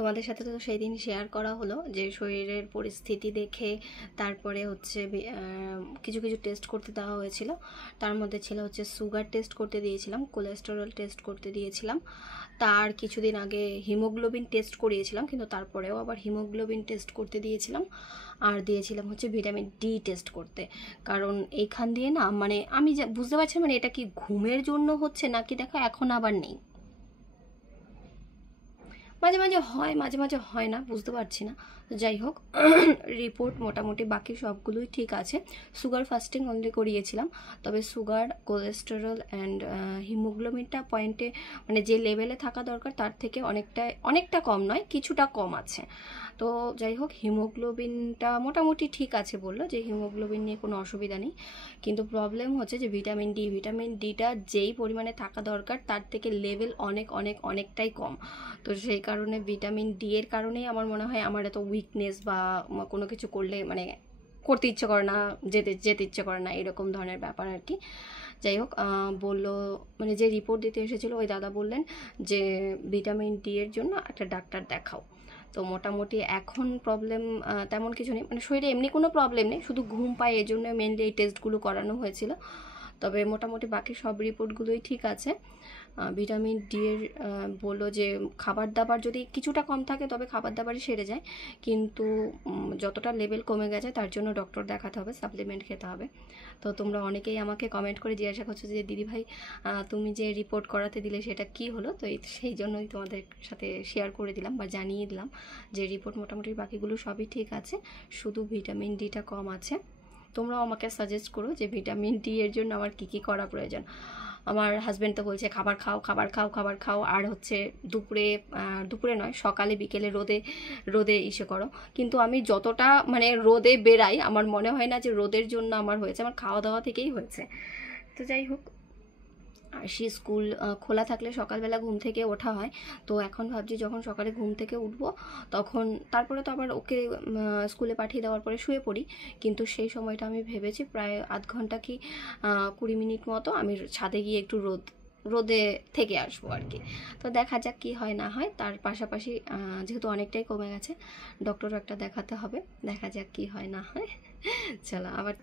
তোমাদের সাথে তো সেই দিন শেয়ার করা হলো যে শরীরের পরিস্থিতি দেখে তারপরে হচ্ছে কিছু কিছু টেস্ট করতে দেওয়া হয়েছিল। তার মধ্যে ছিল হচ্ছে সুগার টেস্ট করতে দিয়েছিলাম, কোলেস্টেরল টেস্ট করতে দিয়েছিলাম, তার কিছুদিন আগে হিমোগ্লোবিন টেস্ট করিয়েছিলাম, কিন্তু তারপরেও আবার হিমোগ্লোবিন টেস্ট করতে দিয়েছিলাম, আর দিয়েছিলাম হচ্ছে ভিটামিন ডি টেস্ট করতে। কারণ এইখান দিয়ে না মানে আমি বুঝতে পারছি মানে এটা কি ঘুমের জন্য হচ্ছে নাকি দেখো এখন আবার নেই, মাঝে মাঝে হয় মাঝে মাঝে হয় না, বুঝতে পারছি না। যাই হোক, রিপোর্ট মোটামুটি বাকি সবগুলোই ঠিক আছে। সুগার ফাস্টিং অনলি করিয়েছিলাম, তবে সুগার, কোলেস্টেরল অ্যান্ড হিমোগ্লোবিনটা পয়েন্টে মানে যে লেভেলে থাকা দরকার তার থেকে অনেকটা কম নয়, কিছুটা কম আছে। তো যাই হোক, হিমোগ্লোবিনটা মোটামুটি ঠিক আছে, বললো যে হিমোগ্লোবিন নিয়ে কোনো অসুবিধা নেই। কিন্তু প্রবলেম হচ্ছে যে ভিটামিন ডিটা যেই পরিমাণে থাকা দরকার তার থেকে লেভেল অনেকটাই কম। তো সেই কারণে ভিটামিন ডি এর কারণেই আমার মনে হয় আমার এত উইকনেস বা কোনো কিছু করলে মানে করতে ইচ্ছে করে না, যেতে ইচ্ছে করে না, এরকম ধরনের ব্যাপার আর কি। যাই হোক, বললো মানে যে রিপোর্ট দিতে এসেছিলো ওই দাদা বললেন যে ভিটামিন ডি এর জন্য একটা ডাক্তার দেখাও। তো মোটামুটি এখন প্রবলেম তেমন কিছু নেই, মানে শরীরে এমনি কোনো প্রবলেম নেই, শুধু ঘুম পায়, এই জন্য মেনলি এই টেস্টগুলো করানো হয়েছিল। তবে মোটামুটি বাকি সব রিপোর্টগুলোই ঠিক আছে। ভিটামিন ডি এর বললো যে খাবার দাবার যদি কিছুটা কম থাকে তবে খাবার দাবারই সেরে যায়, কিন্তু যতটা লেভেল কমে গেছে তার জন্য ডক্টর দেখাতে হবে, সাপ্লিমেন্ট খেতে হবে। তো তোমরা অনেকেই আমাকে কমেন্ট করে জিজ্ঞাসা করছো যে দিদিভাই তুমি যে রিপোর্ট করাতে দিলে সেটা কি হলো, তো সেই জন্যই তোমাদের সাথে শেয়ার করে দিলাম বা জানিয়ে দিলাম যে রিপোর্ট মোটামুটি বাকিগুলো সবই ঠিক আছে, শুধু ভিটামিন ডিটা কম আছে। তোমরাও আমাকে সাজেস্ট করো যে ভিটামিন ডি এর জন্য আমার কী কী করা প্রয়োজন। আমার হাজব্যান্ড তো বলছে খাবার খাও খাবার খাও খাবার খাও, আর হচ্ছে দুপুরে নয় সকালে বিকেলে রোদে রোদে ইসে করো, কিন্তু আমি যতটা মানে রোদে বেরাই আমার মনে হয় না যে রোদের জন্য আমার হয়েছে, আমার খাওয়া দাওয়া থেকেই হয়েছে। তো যাই হোক, আর সে স্কুল খোলা থাকলে সকালবেলা ঘুম থেকে ওঠা হয়, তো এখন ভাবছি যখন সকালে ঘুম থেকে উঠবো তখন তারপরে তো আবার ওকে স্কুলে পাঠিয়ে দেওয়ার পরে শুয়ে পড়ি, কিন্তু সেই সময়টা আমি ভেবেছি প্রায় আধ ঘন্টা কি 20 মিনিট মতো আমি ছাদে গিয়ে একটু রোদে থেকে আসবো আর কি। তো দেখা যাক কি হয় না হয়, তার পাশাপাশি যেহেতু অনেকটাই কমে গেছে ডক্টরও একটা দেখাতে হবে, দেখা যাক কি হয় না হয়। চলো আবার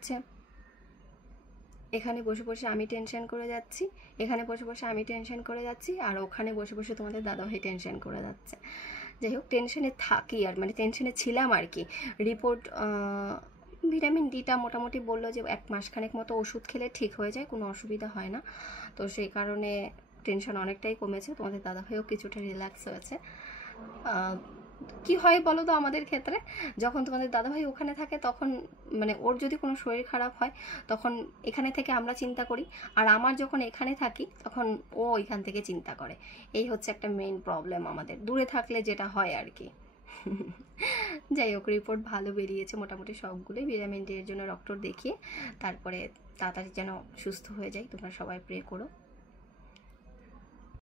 এখানে বসে বসে আমি টেনশন করে যাচ্ছি, এখানে বসে বসে আমি টেনশন করে যাচ্ছি, আর ওখানে বসে বসে তোমাদের দাদাভাই টেনশন করে যাচ্ছে। যাই হোক, টেনশনে থাকি আর মানে টেনশনে ছিলাম আর কি। রিপোর্ট ভিটামিন ডিটা মোটামুটি বললো যে 1 মাস খানেক মতো ওষুধ খেলে ঠিক হয়ে যায়, কোনো অসুবিধা হয় না। তো সেই কারণে টেনশন অনেকটাই কমেছে, তোমাদের দাদাভাইও কিছুটা রিল্যাক্স হয়েছে। কি হয় বলো তো আমাদের ক্ষেত্রে, যখন তোমাদের দাদাভাই ওখানে থাকে তখন মানে ওর যদি কোনো শরীর খারাপ হয় তখন এখানে থেকে আমরা চিন্তা করি, আর আমার যখন এখানে থাকি তখন ও ওইখান থেকে চিন্তা করে। এই হচ্ছে একটা মেইন প্রবলেম আমাদের দূরে থাকলে যেটা হয় আর কি। যাই হোক, রিপোর্ট ভালো বেরিয়েছে মোটামুটি সবগুলোই, ভিটামিন ডি এর জন্য ডক্টর দেখিয়ে তারপরে তাড়াতাড়ি যেন সুস্থ হয়ে যায়, তোমরা সবাই প্রে করো।